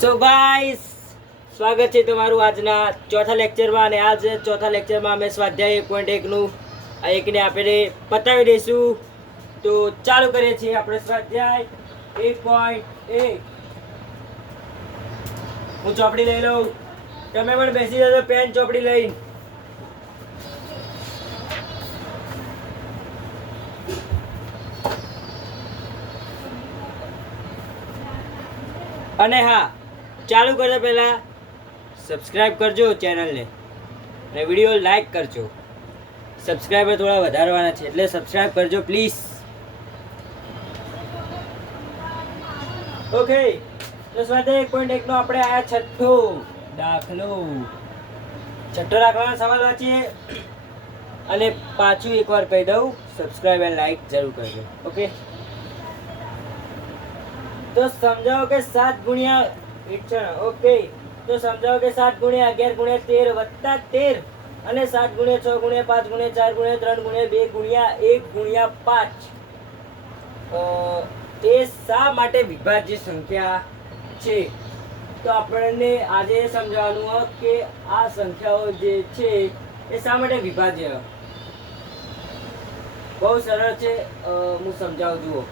So guys, સ્વાગત છે તમારું આજના ચોથા લેક્ચરમાં. અને આજ ચોથા લેક્ચરમાં અમે સ્વાધ્યાય 1.1નું આ એકને આપણે પતાવી દઈશું. તો ચાલુ કરીએ છીએ આપણે સ્વાધ્યાય 1.1. હું ચોપડી લઈ લઉં, તમે પણ બેસી જજો પેન ચોપડી લઈને. અને હા, ચાલુ કરતા પહેલા સબસ્ક્રાઇબ કરજો ચેનલને અને વિડીયો લાઈક કરજો. સબસ્ક્રાઈબર થોડા વધારવાના છે એટલે સબસ્ક્રાઇબ કરજો પ્લીઝ. ઓકે, તો સ્વાધ્યાય 1.1 નો આપણે આયા છઠ્ઠો દાખલો. છઠ્ઠો દાખલાનો સવાલ વાંચીએ અને પાછું એકવાર કહી દઉં, સબસ્ક્રાઇબ અને લાઈક જરૂર કરજો. ઓકે, તો સમજાવો કે 7 ગુણ્યા 8. ઓકે, તો સમજાવો કે 7 ગુણ્યા 11 ગુણ્યા 13 વત્તા 13 અને 7 ગુણ્યા 6 ગુણ્યા 5 ગુણ્યા 4 ગુણ્યા 3 ગુણ્યા 2 ગુણ્યા 1 ગુણ્યા 5 તે શા માટે વિભાજ્ય સંખ્યા છે? તો આપણને આજે સમજાવવાનું કે આ સંખ્યાઓ જે છે એ શા માટે વિભાજ્ય. બહુ સરળ છે, હું સમજાવું. જુઓ,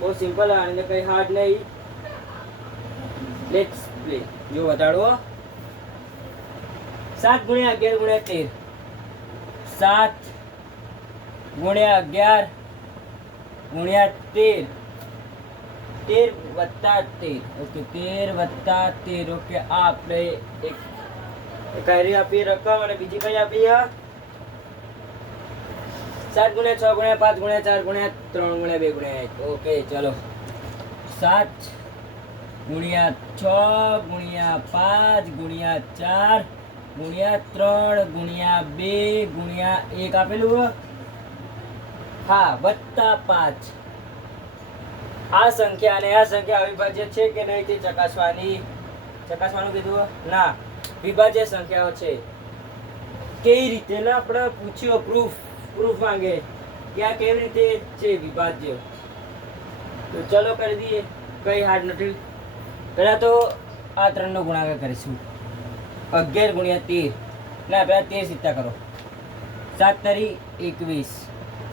બહુ સિમ્પલ અને કઈ હાર્ડ નહીં. Let's play. જો વધારો 7 ગુણ્યા 11 ગુણ્યા 13. 7 ગુણ્યા 11 ગુણ્યા 13. 13 વત્તા 13. ઓકે, 13 વત્તા 13. ઓકે, આ આપણે એક કાયરી આપી રકમ અને બીજી કઈ આપી 7 ગુણ્યા 6 ગુણ્યા 5 ગુણ્યા 4 ગુણ્યા 3 ગુણ્યા 2 ગુણ્યા 1. ઓકે, ચલો 7 ગુણ્યા 6 ગુણ્યા 5 ગુણ્યા 4 ગુણ્યા 3 ગુણ્યા 2 ગુણ્યા 1 આપેલું. હા, વત્તા 5. આ સંખ્યા અને આ સંખ્યા અવિભાજ્ય છે કે નહીં તે ચકાસવાનું કીધું. ના, વિભાજ્ય સંખ્યાઓ છે. કેવી રીતે ને આપણે પૂછ્યો, પ્રૂફ માંગે કે આ કેવી રીતે છે વિભાજ્ય. તો ચલો કરી દઈએ, કઈ હાર્ડ નથી. પહેલા તો આ 3 નો ગુણાકાર કરીશું. 11 ગુણ્યા 13. ના, પહેલા 13 સીધા કરો. 7 તરી 21,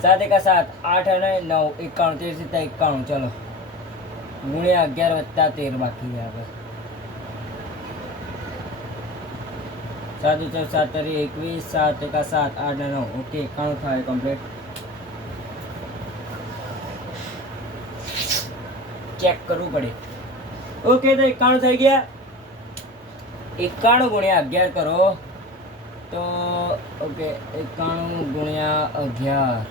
7 એકા 7, 8 અને 9 91. 13 સીધા 91. ચલો ગુણ્યા 11 વત્તા 13 બાકી છે આપણે. 7 × 7 તરી 21, 7 એકા 7, 8 અને 9. ઓકે, 91 થાય કમ્પ્લીટ. ચેક કરવું પડે. ઓકે, તો 91 થઈ ગયા. 91 ગુણ્યા 11 કરો તો ઓકે, 91 ગુણ્યા 11.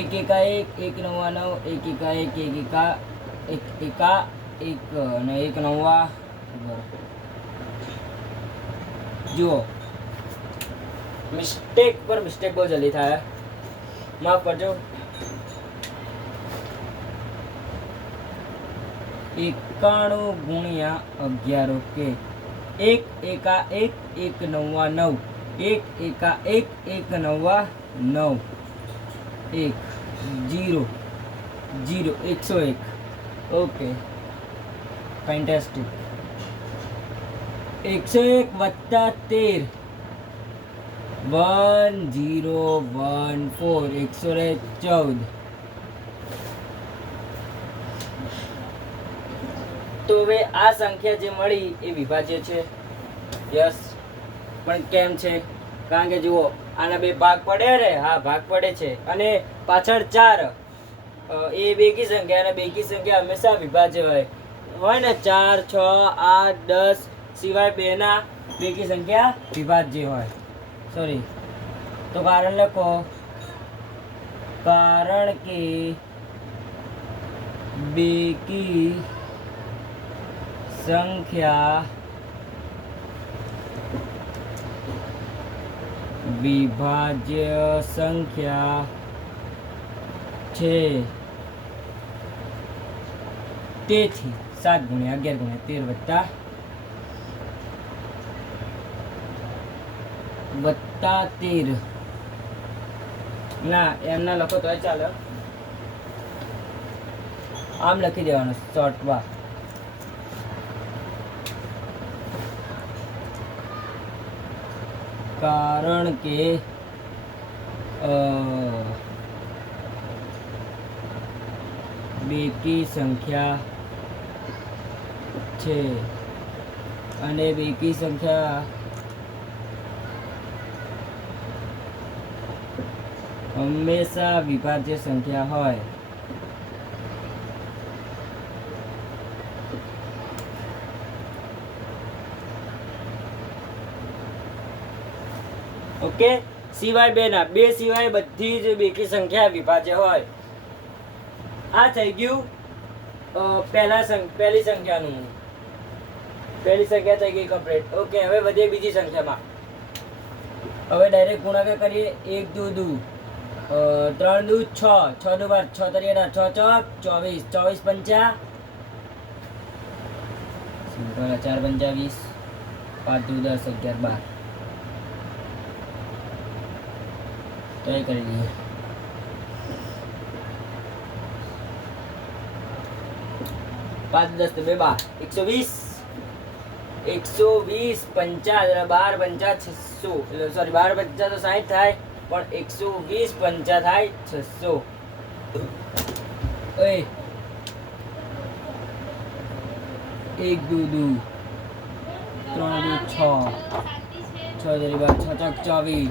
1 એકા 1, 1 નવા 9, 1 એકા 1, 1 એકા 1 એકા 1 અને 1 નવા. જુઓ, મિસ્ટેક પર મિસ્ટેક બહુ જલ્દી થાય, માફ કરજો. 91 ગુણ્યા 11. ઓકે, 1 એકા 1, 1 નવા 9, 1 એકા 1, 1 નવા 9, 1 0 0 101. Okay, fantastic. 101 વત્તા 13 1014. 114. તો હવે આ સંખ્યા જે મળી એ વિભાજ્ય છે. યસ, પણ કેમ છે? કારણ કે જુઓ, આના બે ભાગ પડે ને. હા, ભાગ પડે છે. અને પાછળ 4 એ બેકી સંખ્યા, અને બેકી સંખ્યા હંમેશા વિભાજ્ય હોય ને. 4 6 8 10 સિવાય 2 ના બેકી સંખ્યા વિભાજ્ય હોય. સોરી, તો કારણ લખો. કારણ કે બેકી સંખ્યા વિભાજ્ય સંખ્યા છે. તેથી 7 ગુણ્યા 11 ગુણ્યા 13 વત્તા 13. ના, એમના લખો તો ચાલે. આમ લખી દેવાનું શોર્ટમાં. કારણ કે બેકી સંખ્યા છે અને બેકી સંખ્યા હંમેશા વિભાજ્ય સંખ્યા હોય. ઓકે, સિવાય બેના બે સિવાય બધી જ બેકી સંખ્યા વિભાજ્ય હોય. આ થઈ ગયું પહેલી સંખ્યાનું. પહેલી સંખ્યા થઈ ગઈ કમ્પ્લીટ. ઓકે, હવે વધીએ બીજી સંખ્યામાં. હવે ડાયરેક્ટ ગુણાકાર કરીએ. 1 2 2 3 2 6 6 2 12 6 3 18 6 ચોક 24 24 પંચા 4 પંચા 20 5 2 10 11 12 ટ્રાય કરી લઈએ. 5 10 2 12 120 પંચા 12 પંચા 600 સોરી 12 પંચા તો 60 થાય પણ 120 પંચા થાય 600. ઓય 1 2 2 3 2 6 6 3 12 6 ચોક 24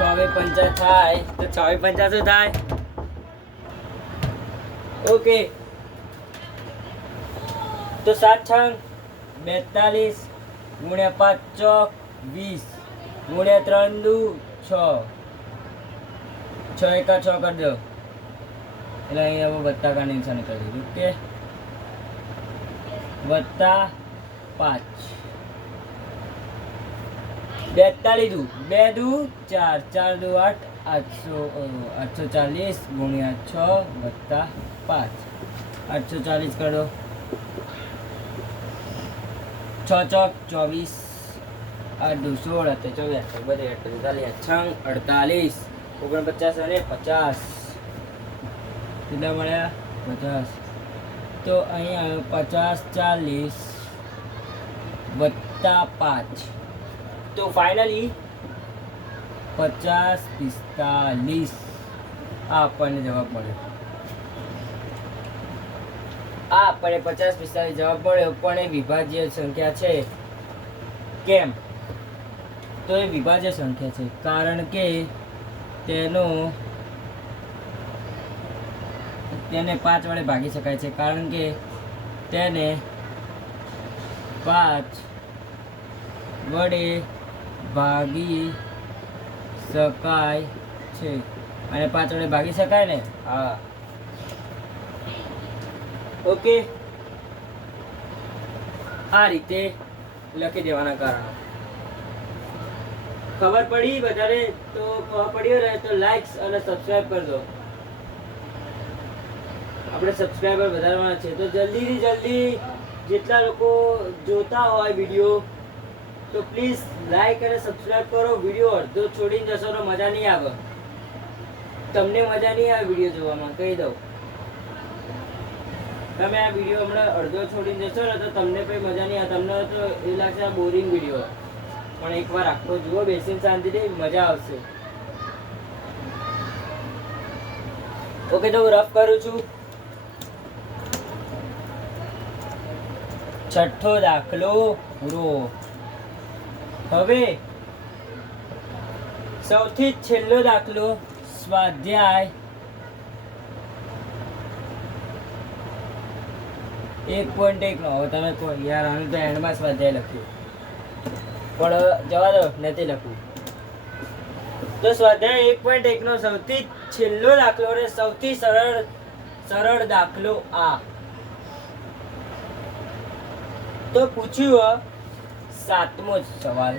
24 પંચા થાય તો 24 પંચા શું થાય? ઓકે, તો 7 છંગ 42 ગુણ્યા 5 ચોક 20 ગુણ્યા 3 દુ 6 6 એકા 6 કરી દો એટલે અહીંયા વત્તા કા નિશાની કરી દીધું. ઓકે, વત્તા 5 42 દુ 2 દુ 4 4 દુ 8 840 ગુણ્યા 6 વત્તા 5 840 કરી દો. 6 ચોક 24 8 દુ 16 24 બધે 48 48 49 અને 50 કેટલા મળ્યા? 50. તો અહીંયા 50 40 વત્તા 5 તો ફાઇનલી 50 45 આ આપણને જવાબ મળ્યો. આ આપણે 50 45 જવાબ મળ્યો પણ એ વિભાજ્ય સંખ્યા છે. કેમ? તો એ વિભાજ્ય સંખ્યા છે કારણ કે તેને 5 વડે ભાગી શકાય છે. કારણ કે તેને 5 વડે ભાગી શકાય છે અને 5 વડે ભાગી શકાય ને. હા, ઓકે, આ રીતે લખી દેવાના કારણો. ખબર પડી વધારે તો ખબર પડી રહે તો લાઈક્સ અને સબસ્ક્રાઇબ કરી દો. આપણે સબસ્ક્રાઇબર વધારવાના છે તો જલ્દીથી જલ્દી જેટલા લોકો જોતા હોય વિડીયો તો પ્લીઝ લાઈક અને સબસ્ક્રાઇબ કરો. વિડીયો અડધો છોડીને જશો તો મજા નહીં આવે. તમને મજા નહીં આવે વિડીયો જોવામાં, કહી દઉં. તમે આ વિડીયો હમણાં અડધો છોડીને જશો ને તો તમને કંઈ મજા નહીં આવે. તમને તો એ લાગશે આ બોરિંગ વિડીયો. પણ એકવાર આખો જુઓ બેસીને શાંતિથી, મજા આવશે. ઓકે, તો હું રફ કરું છું. છઠ્ઠો દાખલો રો. હવે સૌથી છેલ્લો દાખલો સ્વાધ્યાય 1.1 નો. હવે તમે કહો યાર આનું તો એન્ડમાં સ્વાધ્યાય લખ્યું પણ જવા દો, નથી લખવું. તો સ્વાધ્યાય 1.1 નો સૌથી છેલ્લો દાખલો અને સૌથી સરળ દાખલો આ. તો પૂછ્યું 7મો સવાલ.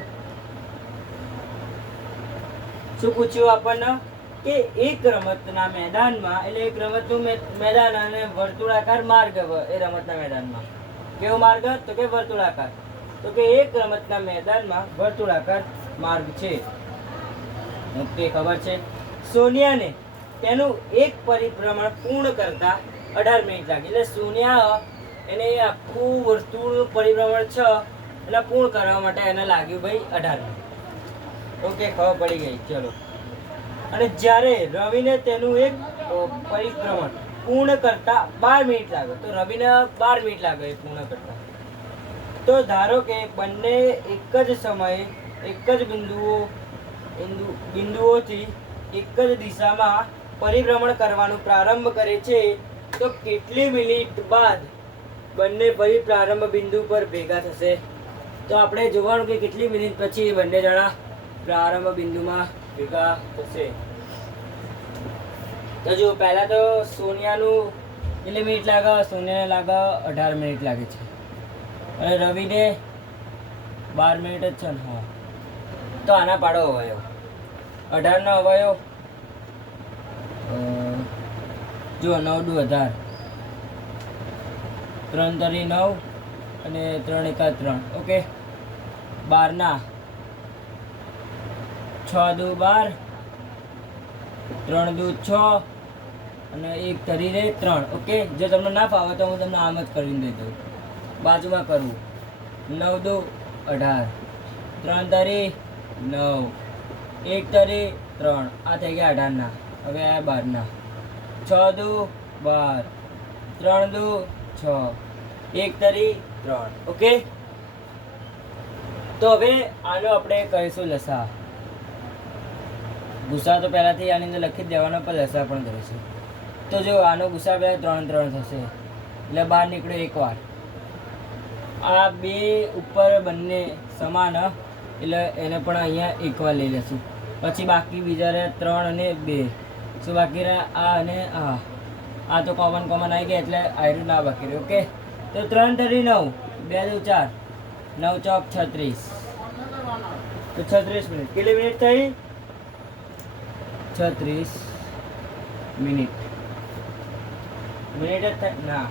શું પૂછ્યું આપણને કે એક રમતના મેદાનમાં, એટલે એક રમતનું મેદાન અને વર્તુળાકાર માર્ગ એ રમતના મેદાનમાં. કેવો માર્ગ? તો કે વર્તુળાકાર. તો કે એક રમતના મેદાનમાં વર્તુળાકાર માર્ગ છે. ઓકે, ખબર છે. સોનિયાને તેનું એક પરિભ્રમણ પૂર્ણ કરતા 18 મિનિટ લાગી. એટલે સોનિયા એને આખું વર્તુળ પરિભ્રમણ 6 એટલે પૂર્ણ કરવા માટે એને લાગ્યું ભાઈ 18 મિનિટ. ઓકે, ખબર પડી ગઈ. ચલો. અને જ્યારે રવિને તેનું એક પરિભ્રમણ પૂર્ણ કરતા 12 મિનિટ લાગે, તો રવિને 12 મિનિટ લાગે એ પૂર્ણ કરતા. તો ધારો કે બંને એક જ સમયે એક જ બિંદુઓથી એક જ દિશામાં પરિભ્રમણ કરવાનું પ્રારંભ કરે છે, તો કેટલી મિનિટ બાદ બંને ફરી પ્રારંભ બિંદુ પર ભેગા થશે? તો આપણે જોવાનું કે કેટલી મિનિટ પછી બંને જણા પ્રારંભ બિંદુમાં ભેગા થશે. તો જો પહેલા તો સોનિયાનું કેટલી મિનિટ લાગે? સોનિયાને લાગે 18 મિનિટ લાગે છે, અને રવિને 12 મિનિટ જ છે ને. હા, તો આના પાડો અવયવ. 18 નો અવયવ જો 9 દુ 18, 3 તરી 9 અને 3 એકા 3. ઓકે, 12 ના 6 દુ 12, 3 દુ 6 અને 1 તરી રે 3. ઓકે, જો તમને ના ફાવે તો હું તમને આમ જ કરીને દઈ દઉં, બાજુમાં કરવું. 9 દુ 18, 3 તરી 9, 1 તરી 3. આ થઈ ગયા 18 ના. હવે આ 12 ના 6 દુ 12, 3 દુ 6, 1 તરી 3. ઓકે, તો હવે આનો આપણે કહીશું લસા. ગુસા તો પહેલાથી આની અંદર લખી જ દેવાનો, પણ લસા પણ કરીશું. તો જો આનો ગુસા પહેલા 3 3 થશે, એટલે 12 નીકળ્યો એક વાર. આ બે ઉપર બંને સમાન, એટલે એને પણ અહીંયા એક વાર લઈ લેશું. પછી બાકી બીજા રહ્યા 3 અને 2. શું બાકી રહ્યા? આ અને આ. આ તો કોમન આવી ગયા, એટલે આયરું ના બાકી રહ્યું. ઓકે, તો 3 તરી 9, 2 દુ 4, 9 ચોક 36. તો 36 મિનિટ. કેટલી મિનિટ થઈ? 36 મિનિટ. મિનિટ જ થાય ના,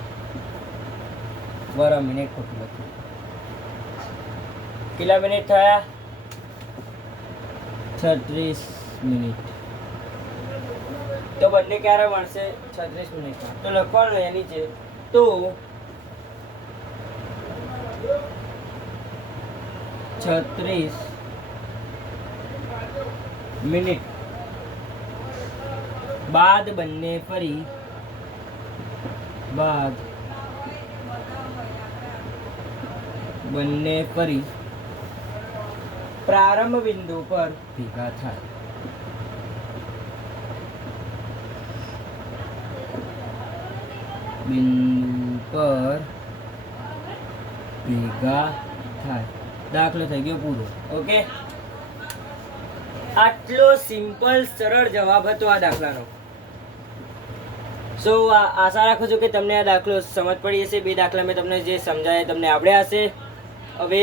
બરાબર, મિનિટ ખોટું લખ્યું. કેટલા મિનિટ થયા? 36 મિનિટ. તો બંને ક્યારે મળશે? 36 મિનિટમાં. તો લખવાનું એની છે, તો 36 મિનિટ બાદ બંને ફરી પ્રારંભ બિંદુ પર ભેગા થાય. દાખલો થઈ ગયો પૂરો. ઓકે, આટલો સિમ્પલ સરળ જવાબ હતો આ દાખલાનો. સો આશા રાખું છું કે તમને આ દાખલો સમજ પડી હશે. બે દાખલા મેં તમને જે સમજાય તમને આવડ્યા હશે. હવે